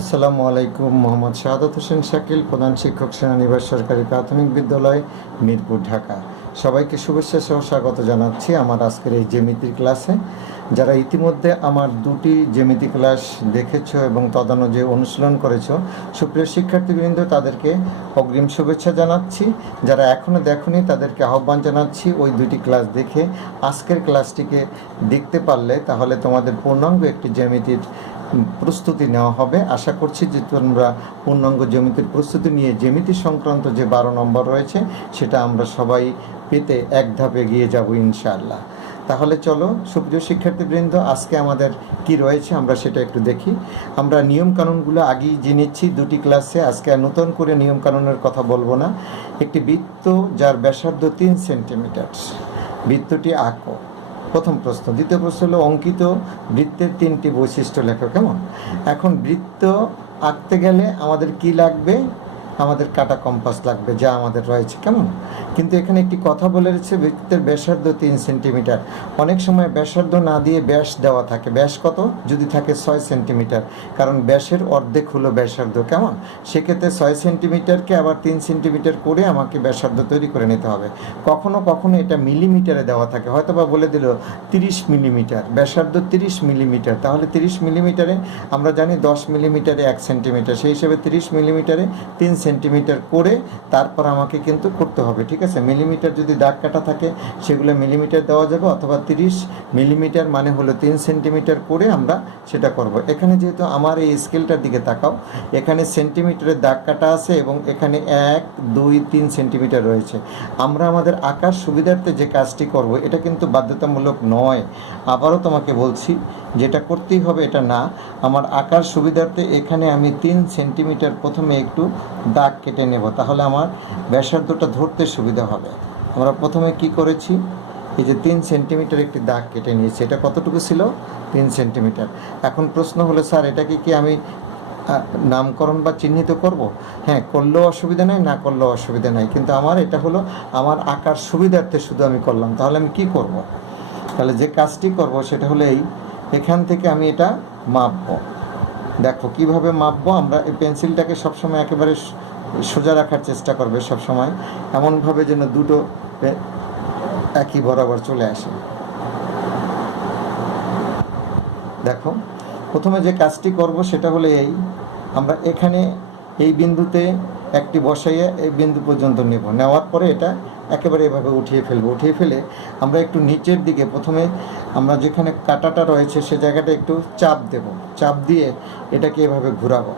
আসসালামু আলাইকুম। মোহাম্মদ শাহাদাত হোসেন শাকিল, প্রধান শিক্ষক, সেনানিবাস সরকারি প্রাথমিক বিদ্যালয়, মিরপুর, ঢাকা। সবাইকে শুভেচ্ছা সহ স্বাগত জানাচ্ছি আমার আজকের এই জ্যামিতির ক্লাসে। যারা ইতিমধ্যে আমার দুটি জ্যামিতি ক্লাস দেখেছো এবং তদানুযায়ী অনুশীলন করেছো, সুপ্রিয় শিক্ষার্থীবৃন্দ, তাদেরকে অগ্রিম শুভেচ্ছা জানাচ্ছি। যারা এখনও দেখোনি তাদেরকে আহ্বান জানাচ্ছি ওই দুটি ক্লাস দেখে আজকের ক্লাসটিকে দেখতে পারলে তাহলে তোমাদের পূর্ণাঙ্গ একটি জ্যামিতির প্রস্তুতি নেওয়া হবে। আশা করছি যে তোমরা পূর্ণাঙ্গ জ্যামিতির প্রস্তুতি নিয়ে জ্যামিতি সংক্রান্ত যে 12 নম্বর রয়েছে সেটা আমরা সবাই পেতে এক ধাপ এগিয়ে যাব ইনশাআল্লাহ। তাহলে চলো সুপ্রিয় শিক্ষার্থীবৃন্দ, আজকে আমাদের কি রয়েছে আমরা সেটা একটু দেখি। আমরা নিয়মকানুনগুলো আগেই জেনেছি দুটি ক্লাসে, আজকে আর নতুন করে নিয়মকানুনের কথা বলবো না। একটি বৃত্ত যার ব্যাসার্ধ 3 সেন্টিমিটার, বৃত্তটি আঁকো। প্রথম প্রশ্ন। দ্বিতীয় প্রশ্ন হলো অঙ্কিত বৃত্তের 3টি বৈশিষ্ট্য লেখো। কেমন? এখন বৃত্ত আঁকতে গেলে আমাদের কি লাগবে? আমাদের কাটা কম্পাস লাগবে, যা আমাদের রয়েছে। কেমন? কিন্তু এখানে একটি কথা বলে রয়েছে বৃত্তের ব্যাসার্ধ 3 সেন্টিমিটার। অনেক সময় ব্যাসার্ধ না দিয়ে ব্যাস দেওয়া থাকে। ব্যাস কত? যদি থাকে 6 সেন্টিমিটার, কারণ ব্যাসের অর্ধেক হলো ব্যাসার্ধ। কেমন? সেক্ষেত্রে 6 সেন্টিমিটারকে আবার 3 সেন্টিমিটার করে আমাকে ব্যাসার্ধ তৈরি করে নিতে হবে। কখনো কখনো এটা মিলিমিটারে দেওয়া থাকে, হয়তো বা বলে দিল 30 মিলিমিটার, ব্যাসার্ধ 30 মিলিমিটার। তাহলে 30 মিলিমিটারে আমরা জানি 10 মিলিমিটারে 1 সেন্টিমিটার, সেই হিসেবে 30 মিলিমিটারে 3 সেন্টিমিটার করে তারপর আমাকে কিন্তু করতে হবে। ঠিক আছে? মিলিমিটার যদি দাগ কাটা থাকে সেগুলো মিলিমিটার দেওয়া যাবে, অথবা 30 মিলিমিটার মানে হলো 3 সেন্টিমিটার করে আমরা সেটা করব। এখানে যেহেতু আমার এই স্কেলটার দিকে তাকাও, এখানে সেন্টিমিটারের দাগ কাটা আছে এবং এখানে 1 2 3 সেন্টিমিটার রয়েছে। আমরা আমাদের আঁকার সুবিধার্থে যে কাজটি করব এটা কিন্তু বাধ্যতামূলক নয়। আবারও তোমাকে বলছি, যেটা করতেই হবে এটা না। আমার আঁকার সুবিধার্থে এখানে আমি 3 সেন্টিমিটার প্রথমে একটু দাগ কেটে নেব, তাহলে আমার ব্যাসার্ধটা ধরতে সুবিধা হবে। আমরা প্রথমে কি করেছি, এই যে 3 সেন্টিমিটার একটি দাগ কেটে নিয়েছি। এটা কতটুকু ছিল? 3 সেন্টিমিটার। এখন প্রশ্ন হলো, স্যার এটাকে কি আমি নামকরণ বা চিহ্নিত করব? হ্যাঁ, করলেও অসুবিধা নেই, না করলেও অসুবিধা নেই, কিন্তু আমার এটা হলো আমার আঁকার সুবিধার্থে শুধু আমি করলাম। তাহলে আমি কি করব? তাহলে যে কাজটি করব সেটা হলো এখান থেকে আমি এটা মাপবো। দেখো কিভাবে মাপবো। আমরা এই পেন্সিলটাকে সবসময় একেবারে সোজা রাখার চেষ্টা করবে, সবসময় এমনভাবে যেন দুটো একই বরাবর চলে আসে। দেখো প্রথমে যে কাজটি করব সেটা হলো আমরা এখানে এই বিন্দুতে একটি বসাইয়ে এই বিন্দু পর্যন্ত নেওয়ার পরে এটা একেবারে এভাবে উঠিয়ে ফেলবো। উঠিয়ে ফেলে আমরা একটু নিচের দিকে প্রথমে আমরা যেখানে কাটাটা রয়েছে সে জায়গাটা একটু চাপ দেব। চাপ দিয়ে এটাকে এভাবে ঘোরাবো।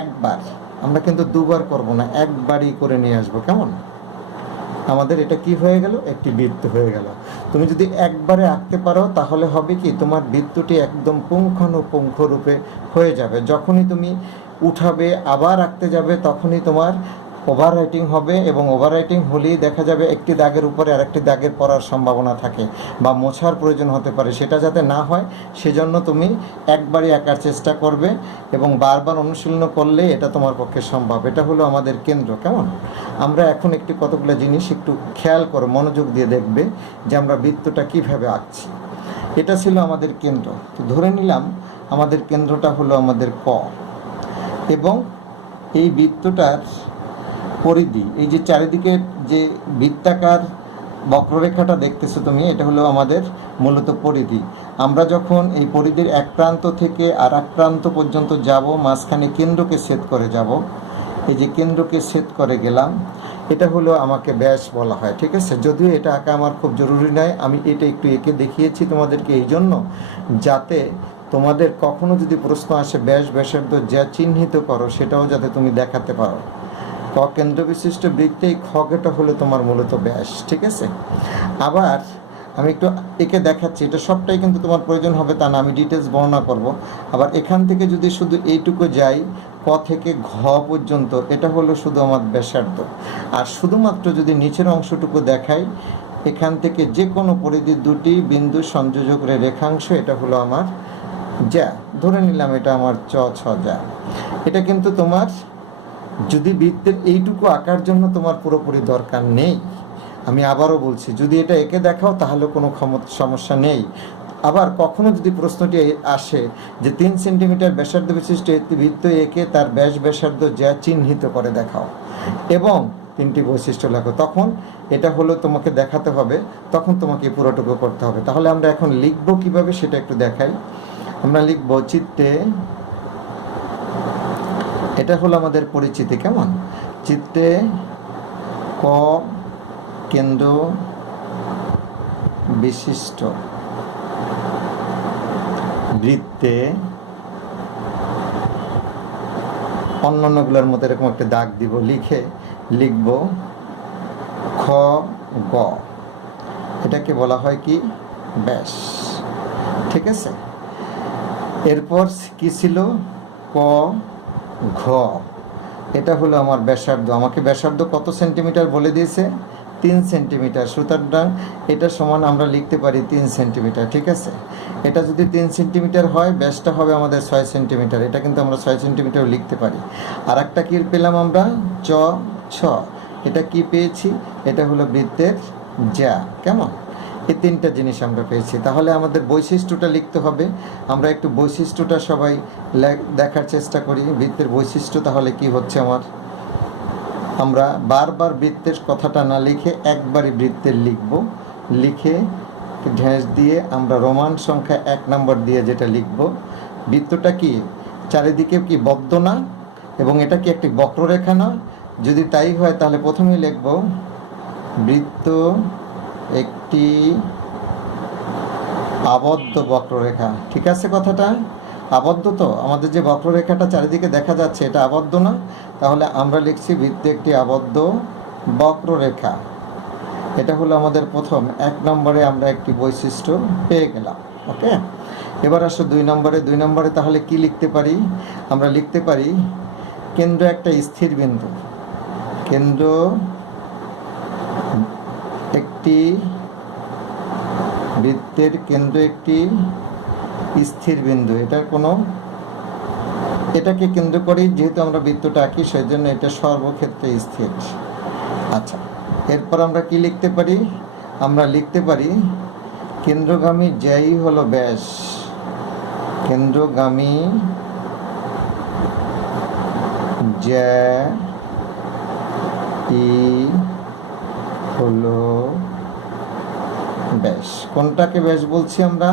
একবার, আমরা কিন্তু দুবার করব না, একবারই করে নিয়ে আসবো। কেমন? আমাদের এটা কি হয়ে গেল? একটি বৃত্ত হয়ে গেল। তুমি যদি একবারে আঁকতে পারো তাহলে হবে কি, তোমার বৃত্তটি একদম পুঙ্খানুপুঙ্খ রূপে হয়ে যাবে। যখনই তুমি উঠাবে আবার আঁকতে যাবে তখনই তোমার ওভার রাইটিং হবে, এবং ওভার রাইটিং হলেই দেখা যাবে একটি দাগের উপরে আরেকটি দাগের পড়ার সম্ভাবনা থাকে বা মোছার প্রয়োজন হতে পারে। সেটা যাতে না হয় সেজন্য তুমি একবারই আঁকার চেষ্টা করবে এবং বারবার অনুশীলন করলে এটা তোমার পক্ষে সম্ভব। এটা হলো আমাদের কেন্দ্র। কেমন? আমরা এখন একটি কতগুলো জিনিস একটু খেয়াল করে মনোযোগ দিয়ে দেখবে যে আমরা বৃত্তটা কিভাবে আঁকছি। এটা ছিল আমাদের কেন্দ্র। তো ধরে নিলাম আমাদের কেন্দ্রটা হলো আমাদের ক, এবং এই বৃত্তটার পরিধি, এই যে চারিদিকে যে বৃত্তাকার বক্ররেখাটা দেখতেছো তুমি, এটা হলো আমাদের মূলত পরিধি। আমরা যখন এই পরিধির এক প্রান্ত থেকে আর এক প্রান্ত পর্যন্ত যাব, মাঝখানে কেন্দ্রকে ছেদ করে যাব। এই যে কেন্দ্রকে ছেদ করে গেলাম, এটা হলো আমাকে ব্যাস বলা হয়। ঠিক আছে? যদিও এটা আঁকা আমার খুব জরুরি নয়, আমি এটা একটু এঁকে দেখিয়েছি তোমাদেরকে এই জন্য, যাতে তোমাদের কখনো যদি প্রশ্ন আসে ব্যাসার্ধ যা চিহ্নিত করো সেটাও যাতে তুমি দেখাতে পারো। ক কেন্দ্র বিশিষ্ট বৃত্তে এই খগটা হলো তোমার মূলত ব্যাস। ঠিক আছে? আবার আমি একটু একে দেখাচ্ছি, এটা সবটাই কিন্তু তোমার প্রয়োজন হবে তা না, আমি ডিটেলস বর্ণনা করব। আবার এখান থেকে যদি শুধু এইটুকু যাই, ক থেকে ঘ পর্যন্ত, এটা হলো শুধু আমার ব্যাসার্ধ। আর শুধুমাত্র যদি নিচের অংশটুকু দেখাই, এখান থেকে যে কোনো পরিধির দুটি বিন্দু সংযোজক রেখাংশ, এটা হলো আমার যা। ধরে নিলাম এটা আমার চ ছ যা। এটা কিন্তু তোমার যদি বৃত্তের এইটুকু আঁকার জন্য তোমার পুরোপুরি দরকার নেই। আমি আবারও বলছি, যদি এটা এঁকে দেখাও তাহলে কোনো সমস্যা নেই। আবার কখনো যদি প্রশ্নটি আসে যে 3 সেন্টিমিটার ব্যাসার্ধ বিশিষ্ট একটি বৃত্ত এঁকে তার ব্যাস ব্যাসার্ধ যা চিহ্নিত করে দেখাও এবং 3টি বৈশিষ্ট্য লেখো, তখন এটা হলো তোমাকে দেখাতে হবে, তখন তোমাকে পুরোটুকু করতে হবে। তাহলে আমরা এখন লিখবো কিভাবে সেটা একটু দেখাই। আমরা লিখবো চিত্রে, এটা হলো আমাদের পরিচিতি, কেমন? চিত্রে ক কেন্দ্র বিশিষ্ট বৃত্তে অন্যান্যগুলোর মতো এরকম একটা দাগ দিব, লিখব খ গ, এটাকে বলা হয় কি? ব্যাস। ঠিক আছে, এরপর কি ছিল? ক ঘ, এটা হলো আমার ব্যাসার্ধ। আমাকে ব্যাসার্ধ কত সেন্টিমিটার বলে দিয়েছে? 3 সেন্টিমিটার। সুতরাং এটা সমান আমরা লিখতে পারি 3 সেন্টিমিটার। ঠিক আছে, এটা যদি 3 সেন্টিমিটার হয়, ব্যাসটা হবে আমাদের 6 সেন্টিমিটার। এটা কিন্তু আমরা 6 সেন্টিমিটারও লিখতে পারি। আর একটা কী পেলাম আমরা? চ ছ, এটা কি পেয়েছি? এটা হলো বৃত্তের যা, কেমন? এই 3টা জিনিস আমরা পেয়েছি। তাহলে আমাদের বৈশিষ্ট্যটা লিখতে হবে। আমরা একটু বৈশিষ্ট্যটা সবাই দেখার চেষ্টা করি। বৃত্তের বৈশিষ্ট্য তাহলে কি হচ্ছে আমার? আমরা বারবার বৃত্তের কথাটা না লিখে একবারই বৃত্তের লিখব, লিখে ঢেঁস দিয়ে আমরা রোমান সংখ্যা 1 নম্বর দিয়ে যেটা লিখব, বৃত্তটা কি চারিদিকে কি বদ্ধ না, এবং এটা কি একটি বক্ররেখা না? যদি তাই হয় তাহলে প্রথমেই লিখব বৃত্ত একটি আবদ্ধ বক্ররেখা। ঠিক আছে কথাটা? আবদ্ধ তো, আমাদের যে বক্ররেখাটা চারিদিকে দেখা যাচ্ছে এটা আবদ্ধ না? তাহলে আমরা লিখছি বৃত্ত একটি আবদ্ধ বক্ররেখা। এটা হলো আমাদের প্রথম 1 নম্বরে আমরা একটি বৈশিষ্ট্য পেয়ে গেলাম। ওকে, এবার আসো 2 নম্বরে। 2 নম্বরে তাহলে কি লিখতে পারি? আমরা লিখতে পারি কেন্দ্র একটা স্থির বিন্দু। কেন্দ্র একটি বৃত্তের কেন্দ্র একটি স্থির বিন্দু। এটার কোনো, এটাকে কেন্দ্র করেই যেহেতু আমরা বৃত্তটা আঁকি, সেই জন্য এটা সর্বক্ষেত্রে স্থির। আচ্ছা, এরপর আমরা কি লিখতে পারি? আমরা লিখতে পারি কেন্দ্রগামী জ্যাই হলো ব্যাস। কেন্দ্রগামী জ্যা ই হলো ব্যাস। কোনটাকে ব্যাস বলছি আমরা?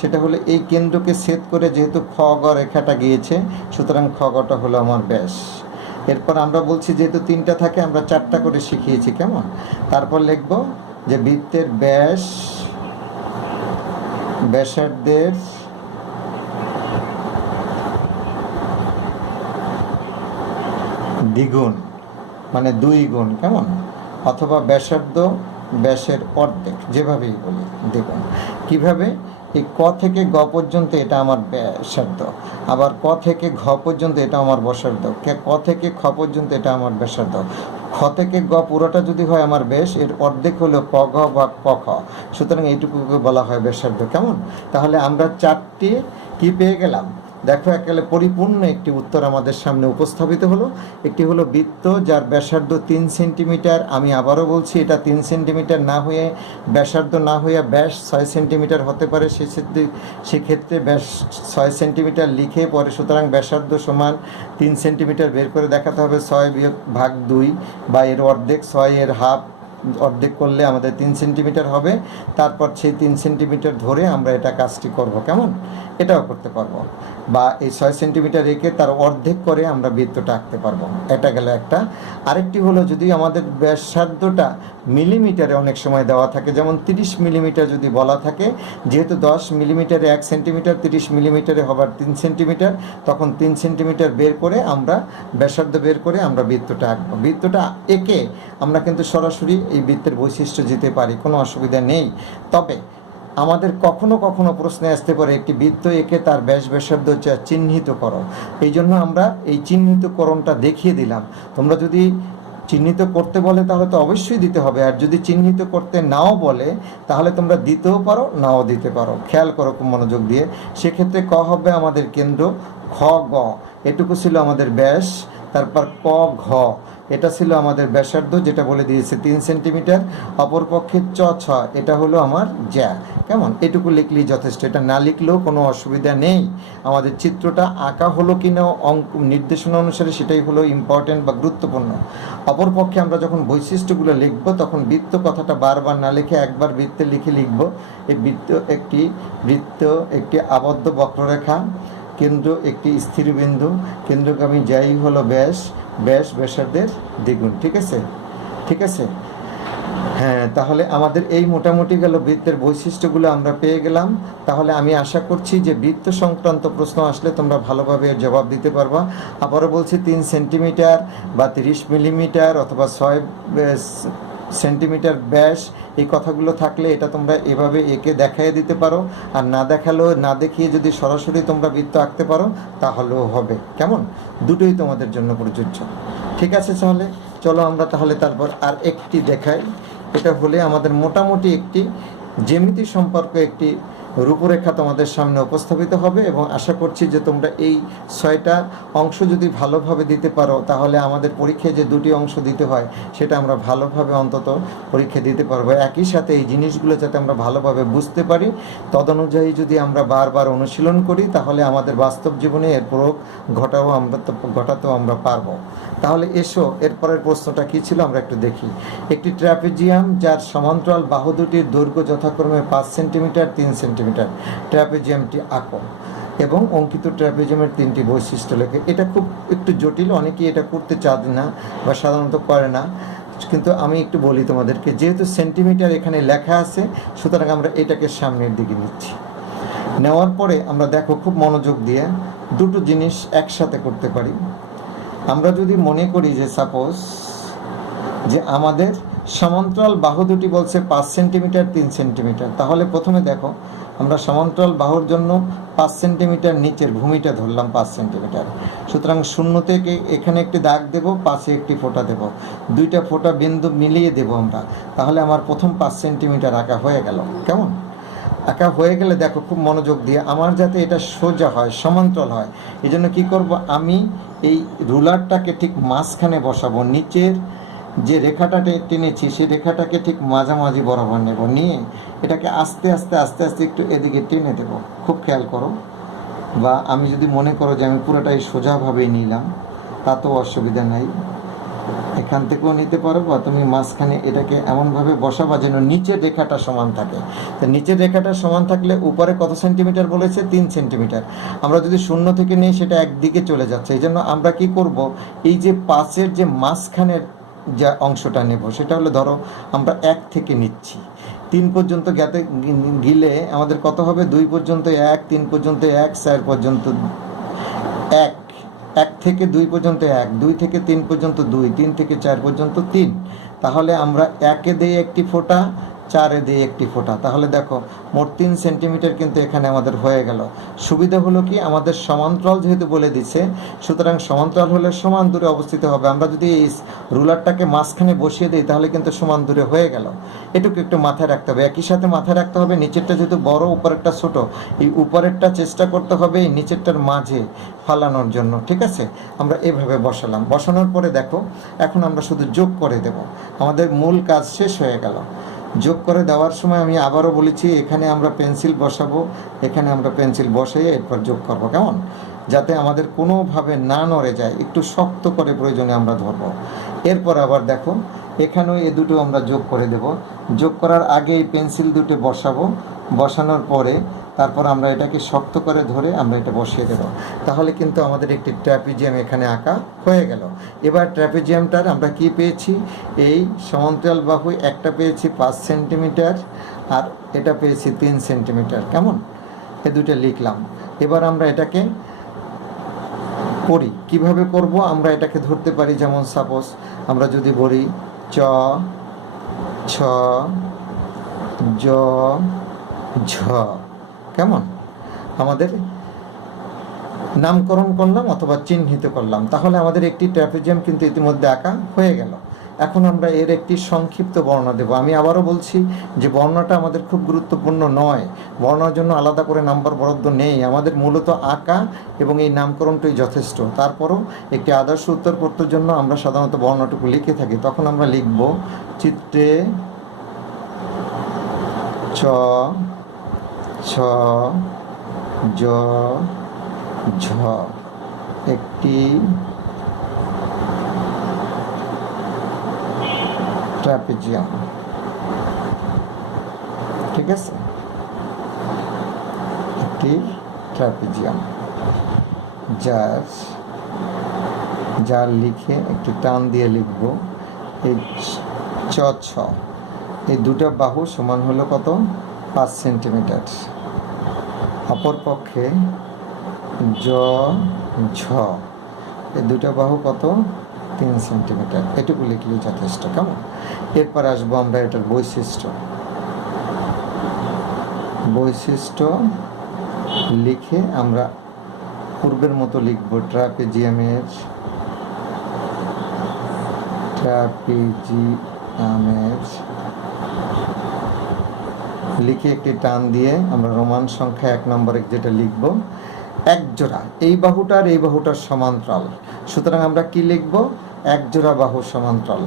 সেটা হলো এই কেন্দ্রকে ছেদ করে যেহেতু খ গ রেখাটা গিয়েছে, সুতরাং খ গটা হলো আমার ব্যাস। এরপর আমরা বলছি যেহেতু 3টা থাকে, আমরা 4টা করে শিখিয়েছি, কেমন? তারপর লিখব যে বৃত্তের ব্যাস ব্যাসার্ধের দ্বিগুণ, মানে 2 গুণ, কেমন? অথবা ব্যাসার্ধ ব্যাসের অর্ধেক, যেভাবেই বলি দ্বিগুণ। কিভাবে? এই ক থেকে গ পর্যন্ত এটা আমার ব্যাসার্ধ, আবার ক থেকে ঘ পর্যন্ত এটা আমার ব্যাসার্ধ, ক থেকে খ পর্যন্ত এটা আমার ব্যাসার্ধ। খ থেকে গ পুরোটা যদি হয় আমার ব্যাস, এর অর্ধেক হলো ক ঘ বা ক খ, সুতরাং এইটুকুকে বলা হয় ব্যাসার্ধ, কেমন? তাহলে আমরা 4টি কি পেয়ে গেলাম? দেখো, একেবারে পরিপূর্ণ একটি উত্তর আমাদের সামনে উপস্থাপিত হলো। একটি হলো বৃত্ত যার ব্যাসার্ধ 3 সেন্টিমিটার। আমি আবারও বলছি, এটা 3 সেন্টিমিটার না হয়ে, ব্যাসার্ধ না হয়ে ব্যাস 6 সেন্টিমিটার হতে পারে। সেক্ষেত্রে ব্যাস 6 সেন্টিমিটার লিখে পরে, সুতরাং ব্যাসার্ধ সমান 3 সেন্টিমিটার বের করে দেখাতে হবে। 6/2 বা এর অর্ধেক, 6 এর হাফ অর্ধেক করলে আমাদের 3 সেন্টিমিটার হবে। তারপর সেই 3 সেন্টিমিটার ধরে আমরা এটা কাজটি করব, কেমন? এটাও করতে পারবো। বা এই 6 সেন্টিমিটার রেখে তার অর্ধেক করে আমরা বৃত্তটা আঁকতে পারবো। এটা গেল একটা। আরেকটি হলো যদি আমাদের ব্যাসার্ধটা মিলিমিটারে অনেক সময় দেওয়া থাকে, যেমন 30 মিলিমিটার যদি বলা থাকে, যেহেতু 10 মিলিমিটারে 1 সেন্টিমিটার, 30 মিলিমিটারে হবার 3 সেন্টিমিটার, তখন 3 সেন্টিমিটার বের করে আমরা ব্যাসার্ধ বের করে আমরা বৃত্তটা আঁকবো। বৃত্তটা এঁকে আমরা কিন্তু সরাসরি এই বৃত্তের বৈশিষ্ট্য যেতে পারি, কোনো অসুবিধা নেই। তবে আমাদের কখনো কখনো প্রশ্নে আসতে পারে একটি বৃত্ত এঁকে তার ব্যাস ব্যাসার্ধ চিহ্নিত করো। এই জন্য আমরা এই চিহ্নিতকরণটা দেখিয়ে দিলাম। তোমরা যদি চিহ্নিত করতে বলে তাহলে তো অবশ্যই দিতে হবে, আর যদি চিহ্নিত করতে নাও বলে তাহলে তোমরা দিতেও পারো, নাও দিতে পারো। খেয়াল করো খুব মনোযোগ দিয়ে। সেক্ষেত্রে ক হবে আমাদের কেন্দ্র, খ গ এটুকু ছিল আমাদের ব্যাস, তারপর ক ঘ এটা ছিল আমাদের ব্যাসার্ধ, যেটা বলে দিয়েছে 3 সেন্টিমিটার। অপরপক্ষে চ ছ এটা হলো আমার জ্যা। কেমন, এটুকু লিখলেই যথেষ্ট, এটা না লিখলেও কোনো অসুবিধা নেই। আমাদের চিত্রটা আঁকা হলো কি না অঙ্ক নির্দেশনা অনুসারে সেটাই হলো ইম্পর্টেন্ট বা গুরুত্বপূর্ণ। অপরপক্ষে আমরা যখন বৈশিষ্ট্যগুলো লিখব তখন বৃত্ত কথাটা বারবার না লিখে একবার বৃত্তে লিখব। এই বৃত্ত একটি আবদ্ধ বক্ররেখা, কেন্দ্র একটি স্থির বিন্দু, কেন্দ্রগামী যাই হলো ব্যাস, ব্যাসার্ধের দ্বিগুণ। ঠিক আছে, ঠিক আছে। হ্যাঁ, তাহলে আমাদের এই মোটামুটি গেল বৃত্তের বৈশিষ্ট্যগুলো আমরা পেয়ে গেলাম। তাহলে আমি আশা করছি যে বৃত্ত সংক্রান্ত প্রশ্ন আসলে তোমরা ভালোভাবে এর জবাব দিতে পারবা। আবারও বলছি 3 সেন্টিমিটার বা 30 মিলিমিটার অথবা 6 সেন্টিমিটার ব্যাস, এই কথাগুলো থাকলে এটা তোমরা এভাবে একে দেখাই দিতে পারো, আর না দেখালেও না দেখিয়ে যদি সরাসরি তোমরা বৃত্ত আঁকতে পারো তাহলেও হবে। কেমন, দুটোই তোমাদের জন্য প্রযোজ্য। ঠিক আছে, চলো আমরা তাহলে তারপর আর একটি দেখাই। এটা হলে আমাদের মোটামুটি একটি জ্যামিতি সম্পর্কে একটি রূপরেখা তোমাদের সামনে উপস্থাপিত হবে, এবং আশা করছি যে তোমরা এই 6টা অংশ যদি ভালোভাবে দিতে পারো তাহলে আমাদের পরীক্ষায় যে 2টি অংশ দিতে হয় সেটা আমরা ভালোভাবে অন্তত পরীক্ষা দিতে পারবো। একই সাথে এই জিনিসগুলো যাতে আমরা ভালোভাবে বুঝতে পারি, তদনুযায়ী যদি আমরা বারবার অনুশীলন করি তাহলে আমাদের বাস্তব জীবনে এর প্রয়োগ ঘটাতেও আমরা পারবো। তাহলে এসো, এরপরের প্রশ্নটা কী ছিল আমরা একটু দেখি। একটি ট্র্যাপিজিয়াম যার সমান্তরাল বাহু দুটির দৈর্ঘ্য যথাক্রমে 5 সেন্টিমিটার 3 সেন্টিমিটার, ট্র্যাপিজিয়ামটি আঁকো এবং অঙ্কিত ট্র্যাপিজিয়ামের 3টি বৈশিষ্ট্য লেখে। এটা খুব একটু জটিল, অনেকেই এটা করতে চান না বা সাধারণত করে না, কিন্তু আমি একটু বলি তোমাদেরকে। যেহেতু সেন্টিমিটার এখানে লেখা আছে সুতরাং আমরা এটাকে সামনের দিকে নিচ্ছি। নেওয়ার পরে আমরা দেখো খুব মনোযোগ দিয়ে দুটো জিনিস একসাথে করতে পারি। আমরা যদি মনে করি যে সাপোজ যে আমাদের সমান্তরাল বাহু দুটি বলছে 5 সেন্টিমিটার 3 সেন্টিমিটার, তাহলে প্রথমে দেখো আমরা সমান্তরাল বাহুর জন্য 5 সেন্টিমিটার নিচের ভূমিটা ধরলাম 5 সেন্টিমিটার, সুতরাং 0 থেকে এখানে একটি দাগ দেব, 5-এ একটি ফোঁটা দেব, 2টা ফোঁটা বিন্দু মিলিয়ে দেব আমরা, তাহলে আমার প্রথম 5 সেন্টিমিটার আঁকা হয়ে গেল। কেমন, আঁকা হয়ে গেলে দেখো খুব মনোযোগ দিয়ে আমার যাতে এটা সোজা হয় সমান্তরাল হয় এই জন্য কী করব, আমি এই রুলারটাকে ঠিক মাঝখানে বসাবো, নিচের যে রেখাটা টেনেছি সেই রেখাটাকে ঠিক মাঝামাঝি বরাবর নেব, নিয়ে এটাকে আস্তে আস্তে আস্তে আস্তে একটু এদিকে টেনে দেব। খুব খেয়াল করো, বা আমি যদি মনে করো যে আমি পুরোটাই সোজাভাবেই নিলাম তাতেও অসুবিধা নাই, এখান থেকেও নিতে পারো, বা তুমি মাঝখানে এটাকে এমনভাবে বসাবা যেন নিচের রেখাটা সমান থাকে। তো নিচের রেখাটা সমান থাকলে উপরে কত সেন্টিমিটার বলেছে, 3 সেন্টিমিটার। আমরা যদি 0 থেকে নিই সেটা একদিকে চলে যাচ্ছে, এই জন্য আমরা কি করব, এই যে 5-এর যে মাঝখানের যে অংশটা নেব সেটা হলো, ধরো আমরা 1 থেকে নিচ্ছি, 3 পর্যন্ত গিলে আমাদের কত হবে, 2 পর্যন্ত 1, 3 পর্যন্ত 1, 4 পর্যন্ত 1, 1 থেকে 2 পর্যন্ত 1, 2 থেকে 3 পর্যন্ত 2, 3 থেকে 4 পর্যন্ত 3। তাহলে আমরা 1-এ দিই একটি ফোঁটা, 4-এ দিই একটি ফোঁটা, তাহলে দেখো মোট 3 সেন্টিমিটার কিন্তু এখানে আমাদের হয়ে গেল। সুবিধা হলো কি, আমাদের সমান্তরাল যেহেতু বলে দিচ্ছে সুতরাং সমান্তরাল হলে সমান দূরে অবস্থিত হবে। আমরা যদি এই রুলারটাকে মাঝখানে বসিয়ে দিই তাহলে কিন্তু সমান দূরে হয়ে গেল। এটুকু একটু মাথায় রাখতে হবে। একই সাথে মাথায় রাখতে হবে নিচেরটা যেহেতু বড় উপরেরটা ছোট, এই উপরেরটা চেষ্টা করতে হবে এই নিচেরটার মাঝে ফালানোর জন্য। ঠিক আছে, আমরা এভাবে বসালাম। বসানোর পরে দেখো এখন আমরা শুধু যোগ করে দেব, আমাদের মূল কাজ শেষ হয়ে গেল। যোগ করে দেওয়ার সময় আমি আবারও বলেছি এখানে আমরা পেন্সিল বসাবো, এখানে আমরা পেন্সিল বসিয়ে এরপর যোগ করব, কেমন, যাতে আমাদের কোনোভাবে না নড়ে যায়, একটু শক্ত করে প্রয়োজনে আমরা ধরবো। এরপর আবার দেখো এখানেও এ দুটো আমরা যোগ করে দেব। যোগ করার আগে এই পেন্সিল দুটো বসাবো, বসানোর পরে তারপর আমরা এটাকে শক্ত করে ধরে আমরা এটা বসিয়ে দেব। তাহলে কিন্তু আমাদের একটি ট্র্যাপিজিয়াম এখানে আঁকা হয়ে গেল। এবার ট্র্যাপিজিয়ামটার আমরা কি পেয়েছি, এই সমান্তরাল বাহু একটা পেয়েছি 5 সেন্টিমিটার আর এটা পেয়েছি 3 সেন্টিমিটার। কেমন, এ দুটো লিখলাম। এবার আমরা এটাকে করি, কিভাবে করব, আমরা এটাকে ধরতে পারি। যেমন সাপোজ আমরা যদি বলি চ ছ জ ঝ, কেমন, আমাদের নামকরণ করলাম অথবা চিহ্নিত করলাম, তাহলে আমাদের একটি ট্র্যাপিজিয়াম কিন্তু ইতিমধ্যে আঁকা হয়ে গেল। এখন আমরা এর একটি সংক্ষিপ্ত বর্ণনা দেব। আমি আবারও বলছি যে বর্ণনাটা আমাদের খুব গুরুত্বপূর্ণ নয়, বর্ণনার জন্য আলাদা করে নাম্বার বরাদ্দ নেই, আমাদের মূলত আঁকা এবং এই নামকরণটাই যথেষ্ট। তারপরও একটি আদর্শ উত্তর পড়তে জন্য আমরা সাধারণত বর্ণনাটুকু লিখে থাকি। তখন আমরা লিখব চিত্রে চ ছ জ ঝ একটি ট্রাপিজিয়াম। ঠিক আছে, একটি ট্রাপিজিয়াম যার লিখে একটু টান দিয়ে লিখব এই চ ছ, এই দুটো বাহু সমান হলো কত? 5 সেন্টিমিটার। অপরপক্ষে জ ঝ, এই দুটো বাহু কত? 3 সেন্টিমিটার। এটুকু লিখলেই যথেষ্ট। কেমন? এরপর আসবো আমরা এটার বৈশিষ্ট্য লিখে আমরা পূর্বের মতো লিখব ট্রাপিজিয়ামের লিখে একটি টান দিয়ে আমরা রোমান সংখ্যা 1 নম্বরে যেটা লিখব, এক জোড়া এই বাহুটার এই বাহুটার সমান্তরাল। সুতরাং আমরা কি লিখব? এক জোড়া বাহু সমান্তরাল।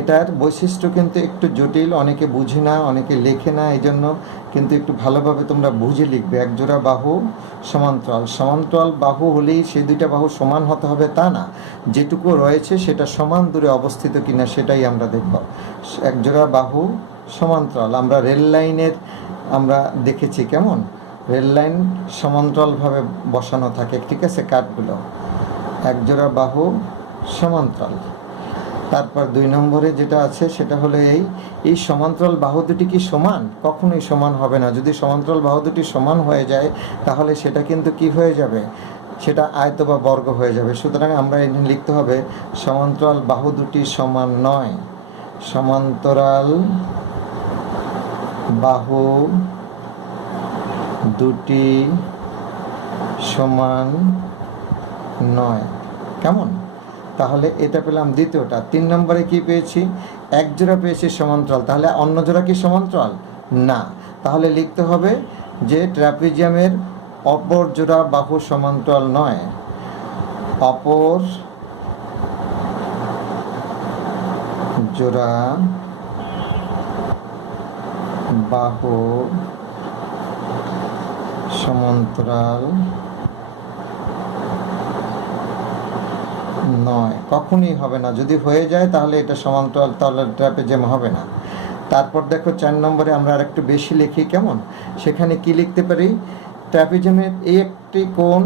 এটার বৈশিষ্ট্য কিন্তু একটু জটিল, অনেকে বুঝে না, অনেকে লেখে না, এই জন্য কিন্তু একটু ভালোভাবে তোমরা বুঝে লিখবে। এক জোড়া বাহু সমান্তরাল। সমান্তরাল বাহু হলেই সেই দুইটা বাহু সমান হতে হবে তা না, যেটুকু রয়েছে সেটা সমান দূরে অবস্থিত কিনা সেটাই আমরা দেখব। এক জোড়া বাহু সমান্তরাল। আমরা রেল লাইনের আমরা দেখেছি, কেমন? রেল লাইন সমান্তরালভাবে বসানো থাকে, ঠিক আছে, কাঠগুলো। এক জোড়া বাহু সমান্তরাল। তারপর 2 নম্বরে যেটা আছে সেটা হলো এই সমান্তরাল বাহু দুটি কি সমান? কখনোই সমান হবে না। যদি সমান্তরাল বাহু দুটি সমান হয়ে যায় তাহলে সেটা কিন্তু কি হয়ে যাবে? সেটা আয়ত বা বর্গ হয়ে যাবে। সুতরাং আমরা এখানে লিখতে হবে সমান্তরাল বাহু দুটি সমান নয়। সমান্তরাল বাহু দুটি সমান নয়। কেমন? তাহলে এটা পেলাম দ্বিতীয়টা। 3 নম্বরে কি পেয়েছি? এক জোড়া পেয়েছি সমান্তরাল। তাহলে অন্য জোড়া কি সমান্তরাল? না। তাহলে লিখতে হবে যে ট্রাপিজিয়ামের অপর জোড়া বাহু সমান্তরাল নয়। অপর জোড়া বাহু সমান্তরাল নয়। কখনই হবে না। যদি হয়ে যায় তাহলে এটা সমান্তরাল, তাহলে ট্রাপিজিয়াম হবে না। তারপর দেখো 4 নম্বরে আমরা আরেকটু বেশি লিখি, কেমন? সেখানে কি লিখতে পারি? ট্রাপিজিয়ামের এই একটি কোণ,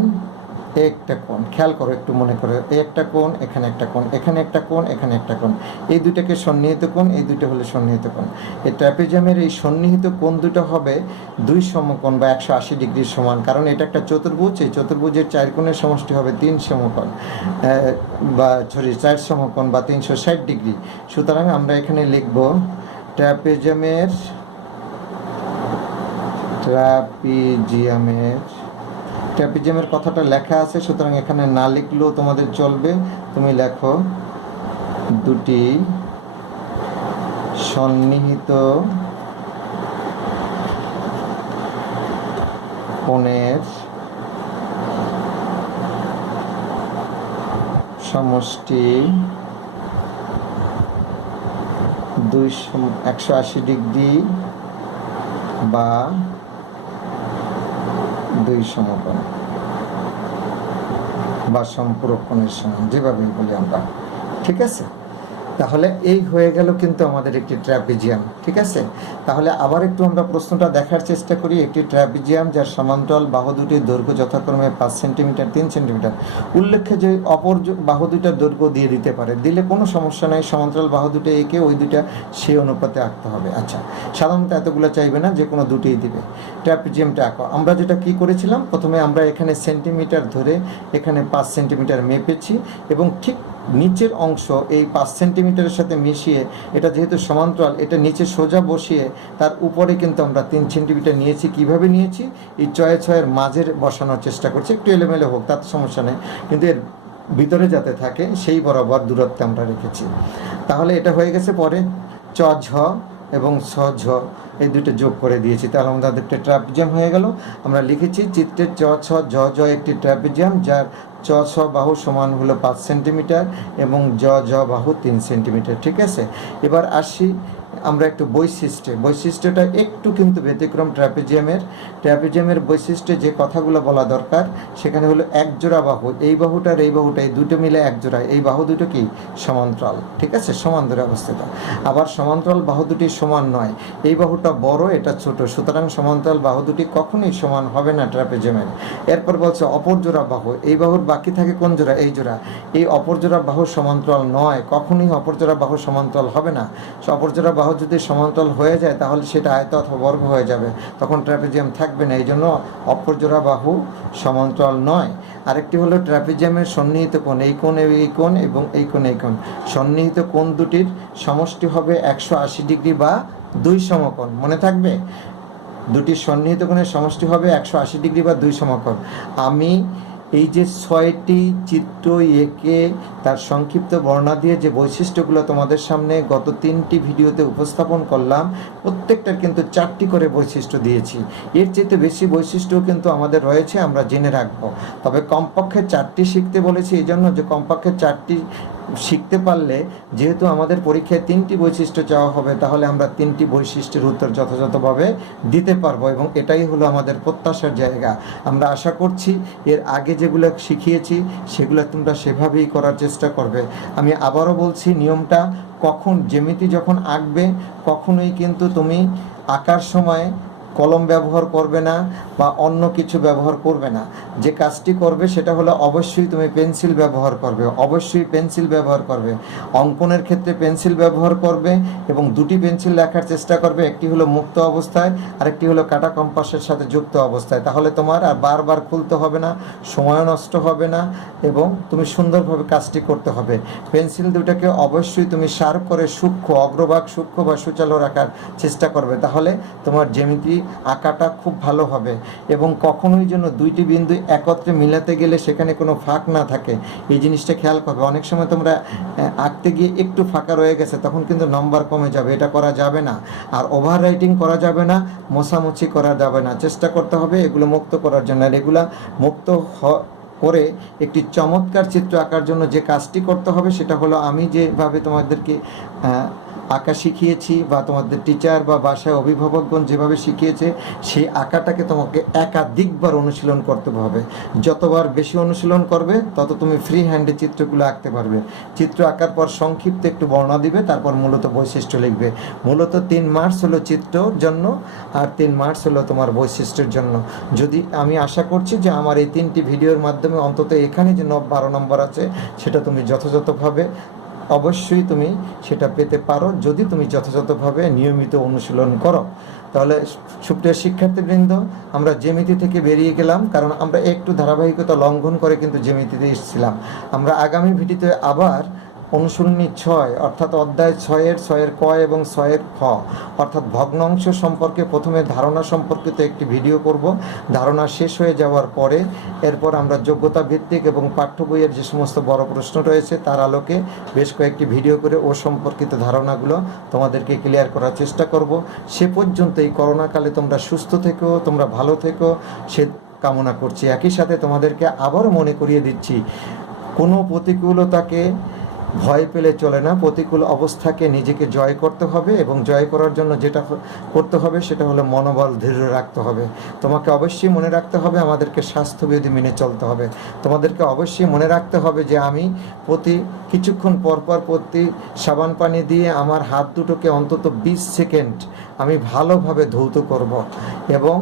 একটা কোণ, খেয়াল করো, একটু মনে করো, এই একটা কোণ, এখানে একটা কোণ, এখানে একটা কোণ, এখানে একটা কোণ, এই দুটাকে সন্নিহিত কোণ, এই দুটো হলো সন্নিহিত কোণ। এই ট্রাপিজিয়ামের এই সন্নিহিত কোণ দুটো হবে 2 সমকোণ বা 180 ডিগ্রির সমান। কারণ এটা একটা চতুর্ভুজ, এই চতুর্ভুজের 4 কোণের সমষ্টি হবে 3 সমকোণ বা 4 সমকোণ বা 360 ডিগ্রি। সুতরাং আমরা এখানে লিখব ট্রাপিজিয়ামের কথাটা লেখা আছে, সুতরাং এখানে না লিখলেও তোমাদের চলবে। তুমি লেখো দুটি সন্নিহিত কোণের সমষ্টি 180 ডিগ্রি বা 2 সমকোণ বা সম্পূরক কোণের সমান, যেভাবেই বলি আমরা। ঠিক আছে, তাহলে এই হয়ে গেল কিন্তু আমাদের একটি ট্রাপিজিয়াম। ঠিক আছে, তাহলে আবার একটু আমরা প্রশ্নটা দেখার চেষ্টা করি। একটি ট্রাপিজিয়াম যার সমান্তরাল বাহু দুটির দৈর্ঘ্য যথাক্রমে 5 সেন্টিমিটার, 3 সেন্টিমিটার। উল্লেখ্য যে অপর বাহু দুটার দৈর্ঘ্য দিয়ে দিতে পারে, দিলে কোনো সমস্যা নেই। সমান্তরাল বাহু দুটো এঁকে ওই দুটা সেই অনুপাতে আঁকতে হবে। আচ্ছা, সাধারণত এতগুলো চাইবে না, যে কোনো দুটোই দিবে। ট্রাপিজিয়ামটা আঁকো। আমরা যেটা কি করেছিলাম, প্রথমে আমরা এখানে সেন্টিমিটার ধরে এখানে 5 সেন্টিমিটার মেপেছি এবং ঠিক নিচের অংশ এই 5 সেন্টিমিটারের সাথে মিশিয়ে, এটা যেহেতু সমান্তরাল, এটা নিচে সোজা বসিয়ে তার উপরে কিন্তু আমরা 3 সেন্টিমিটার নিয়েছি। কিভাবে নিয়েছি? এই ছয়ের মাঝের বসানোর চেষ্টা করছি। একটু এলোমেলো হোক তাতে সমস্যা নেই, কিন্তু এর ভিতরে যাতে থাকে সেই বরাবর দূরত্বে আমরা রেখেছি। তাহলে এটা হয়ে গেছে। পরে চ ঝ এবং ছ ঝ এই দুটো যোগ করে দিয়েছি, তাহলে আমাদের একটা ট্রাপিজিয়াম হয়ে গেল। আমরা লিখেছি চিত্রে চ ছ ঝ ঝ একটি ট্রাপিজিয়াম যার চ ছ বাহু সমান হলো 5 সেন্টিমিটার এবং জ ঝ বাহু 3 সেন্টিমিটার। ঠিক আছে, এবার আসি আমরা একটু বৈশিষ্ট্যটা একটু কিন্তু ব্যতিক্রম ট্র্যাপিজিয়ামের বৈশিষ্ট্যে যে কথাগুলো বলা দরকার সেখানে হলো এক জোড়া বাহু, এই বাহুটার এই বাহুটা এই দুটো মিলে এক জোড়া, এই বাহু দুটো কি সমান্তরাল, ঠিক আছে, সমান দূরে অবস্থিত। আবার সমান্তরাল বাহু দুটি সমান নয়, এই বাহুটা বড় এটা ছোট, সুতরাং সমান্তরাল বাহু দুটি কখনোই সমান হবে না ট্র্যাপিজিয়ামের। এরপর বলছে অপর জোড়া বাহু, এই বাহুর বাকি থাকে কোন জোড়া, এই জোড়া, এই অপর জোড়া বাহু সমান্তরাল নয়, কখনোই অপর জোড়া বাহু সমান্তরাল হবে না। অপর জোড়া বাহু যদি সমান্তরাল হয়ে যায় তাহলে সেটা আয়ত অথবা বর্গ হয়ে যাবে, তখন ট্র্যাপিজিয়াম থাকবে না, এই জন্য অপর জোড়া বাহু সমান্তরাল নয়। আরেকটি হলো ট্র্যাপিজিয়ামের সন্নিহিত কোণ, এই কোণ এই কোণ এবং এই কোণ এই কোণ, সন্নিহিত কোণ দুটির সমষ্টি হবে 180 ডিগ্রি বা 2 সমকোণ, মনে থাকবে, দুটি সন্নিহিত কোণের সমষ্টি হবে 180 ডিগ্রি বা 2 সমকোণ। আমি এই যে 6টি চিত্র এঁকে তার সংক্ষিপ্ত বর্ণনা দিয়ে যে বৈশিষ্ট্যগুলো তোমাদের সামনে গত 3টি ভিডিওতে উপস্থাপন করলাম, প্রত্যেকটার কিন্তু 4টি করে বৈশিষ্ট্য দিয়েছি। এর চেয়ে বেশি বৈশিষ্ট্য কিন্তু আমাদের রয়েছে, আমরা জেনে রাখবো। তবে কমপক্ষে 4টি শিখতে বলেছি এই জন্য যে কমপক্ষে 4টি শিখতে পারলে, যেহেতু আমাদের পরীক্ষায় 3টি বৈশিষ্ট্য চাওয়া হবে, তাহলে আমরা 3টি বৈশিষ্ট্যের উত্তর যথাযথভাবে দিতে পারবো, এবং এটাই হলো আমাদের প্রত্যাশার জায়গা। আমরা আশা করছি এর আগে যেগুলো শিখিয়েছি সেগুলো তোমরা সেভাবেই করার চেষ্টা করবে। আমি আবারও বলছি, নিয়মটা কখন জ্যামিতি যখন আঁকবে কখনোই কিন্তু তুমি আঁকার সময় কলম ব্যবহার করবে না বা অন্য কিছু ব্যবহার করবে না। যে কাজটি করবে সেটা হলো অবশ্যই তুমি পেন্সিল ব্যবহার করবে, অবশ্যই পেন্সিল ব্যবহার করবে। অঙ্কনের ক্ষেত্রে পেন্সিল ব্যবহার করবে এবং দুটি পেন্সিল রাখার চেষ্টা করবে, একটি হলো মুক্ত অবস্থায় আর একটি হলো কাটা কম্পাসের সাথে যুক্ত অবস্থায়। তাহলে তোমার আর বারবার খুলতে হবে না, সময় নষ্ট হবে না এবং তুমি সুন্দরভাবে কাজটি করতে হবে। পেন্সিল দুটাকে অবশ্যই তুমি শার্প করে সূক্ষ্ম, অগ্রভাগ সূক্ষ্ম বা সুচালো রাখার চেষ্টা করবে, তাহলে তোমার জ্যামিতি আঁকাটা খুব ভালো হবে। এবং কখনোই যেন দুইটি বিন্দু একত্রে মিলাতে গেলে সেখানে কোনো ফাঁক না থাকে, এই জিনিসটা খেয়াল করবে। অনেক সময় তোমরা আঁকতে গিয়ে একটু ফাঁকা রয়ে গেছে, তখন কিন্তু নম্বর কমে যাবে, এটা করা যাবে না। আর ওভার রাইটিং করা যাবে না, মোছামুছি করা যাবে না, চেষ্টা করতে হবে এগুলো মুক্ত করার জন্য। আর এগুলা মুক্ত করে একটি চমৎকার চিত্র আঁকার জন্য যে কাজটি করতে হবে সেটা হলো, আমি যেভাবে তোমাদেরকে আঁকা শিখিয়েছি বা তোমাদের টিচার বা বাসায় অভিভাবকগণ যেভাবে শিখিয়েছে, সেই আঁকাটাকে তোমাকে একাধিকবার অনুশীলন করতে হবে। যতবার বেশি অনুশীলন করবে তত তুমি ফ্রি হ্যান্ডে চিত্রগুলো আঁকতে পারবে। চিত্র আঁকার পর সংক্ষিপ্ত একটু বর্ণনা দিবে, তারপর মূলত বৈশিষ্ট্য লিখবে। মূলত 3 মার্কস হলো চিত্রর জন্য আর 3 মার্কস হলো তোমার বৈশিষ্ট্যের জন্য। যদি আমি আশা করছি যে আমার এই 3টি ভিডিওর মাধ্যমে অন্তত এখানে যে 12 নম্বর আছে সেটা তুমি যথাযথভাবে অবশ্যই তুমি সেটা পেতে পারো, যদি তুমি যথাযথভাবে নিয়মিত অনুশীলন করো। তাহলে সুপ্রিয় শিক্ষার্থীবৃন্দ, আমরা জ্যামিতি থেকে বেরিয়ে গেলাম, কারণ আমরা একটু ধারাবাহিকতা লঙ্ঘন করে কিন্তু জ্যামিতিতে এসেছিলাম। আমরা আগামী ভিডিওতে আবার অনুশীলনী 6 অর্থাৎ অধ্যায় 6-এর ক এবং 6-এর খ অর্থাৎ ভগ্নাংশ সম্পর্কে প্রথমে ধারণা সম্পর্কিত একটি ভিডিও করব। ধারণা শেষ হয়ে যাওয়ার পরে এরপর আমরা যোগ্যতা ভিত্তিক এবং পাঠ্য বইয়ের যে সমস্ত বড় প্রশ্ন রয়েছে তার আলোকে বেশ কয়েকটি ভিডিও করে ও সম্পর্কিত ধারণাগুলো তোমাদেরকে ক্লিয়ার করার চেষ্টা করব। সে পর্যন্ত এই করোনাকালে তোমরা সুস্থ থেকো, তোমরা ভালো থেকো সে কামনা করছি। একই সাথে তোমাদেরকে আবারও মনে করিয়ে দিচ্ছি, কোনো প্রতিকূলতাকে ভয় পেলে চলে না, প্রতিকূল অবস্থাকে নিজেকে জয় করতে হবে এবং জয় করার জন্য যেটা করতে হবে সেটা হলো মনোবল দৃঢ় রাখতে হবে। তোমাকে অবশ্যই মনে রাখতে হবে আমাদেরকে স্বাস্থ্যবিধি মেনে চলতে হবে। তোমাদেরকে অবশ্যই মনে রাখতে হবে যে আমি প্রতি কিছুক্ষণ পরপর প্রতি সাবান পানি দিয়ে আমার হাত দুটোকে অন্তত 20 সেকেন্ড আমি ভালোভাবে ধৌত করব। এবং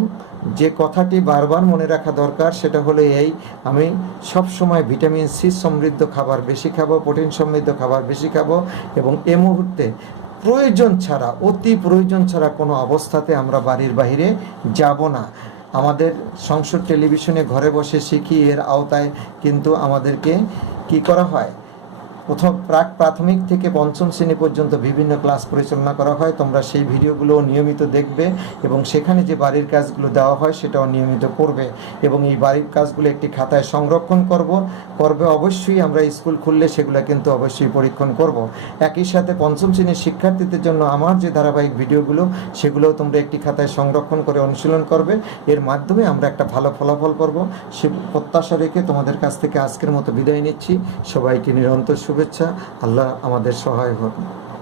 যে কথাটি বারবার মনে রাখা দরকার সেটা হলো এই, আমি সব সময় ভিটামিন সি সমৃদ্ধ খাবার বেশি খাবো, প্রোটিন সমৃদ্ধ খাবার বেশি খাবো এবং এ মুহূর্তে প্রয়োজন ছাড়া, অতি প্রয়োজন ছাড়া কোনো অবস্থাতে আমরা বাড়ির বাইরে যাব না। আমাদের সংসদ টেলিভিশনে ঘরে বসে শিখি এর আওতায় কিন্তু আমাদেরকে কি করা হয়, প্রাথমিক থেকে 5ম শ্রেণী পর্যন্ত বিভিন্ন ক্লাস পরিচালনা করা হয়। তোমরা সেই ভিডিওগুলো নিয়মিত দেখবে এবং সেখানে যে বাড়ির কাজগুলো দেওয়া হয় সেটাও নিয়মিত করবে এবং এই বাড়ির কাজগুলো একটি খাতায় সংরক্ষণ করবে। অবশ্যই আমরা স্কুল খুললে সেগুলো কিন্তু অবশ্যই পরীক্ষণ করব। একই সাথে 5ম শ্রেণীর শিক্ষার্থীদের জন্য আমার যে ধারাবাহিক ভিডিওগুলো সেগুলোও তোমরা একটি খাতায় সংরক্ষণ করে অনুশীলন করবে। এর মাধ্যমে আমরা একটা ভালো ফলাফল করব সে প্রত্যাশা রেখে তোমাদের কাছ থেকে আজকের মতো বিদায় নিচ্ছি। সবাইকে নিরন্তর শুভেচ্ছা। আল্লাহ আমাদের সহায় হোক।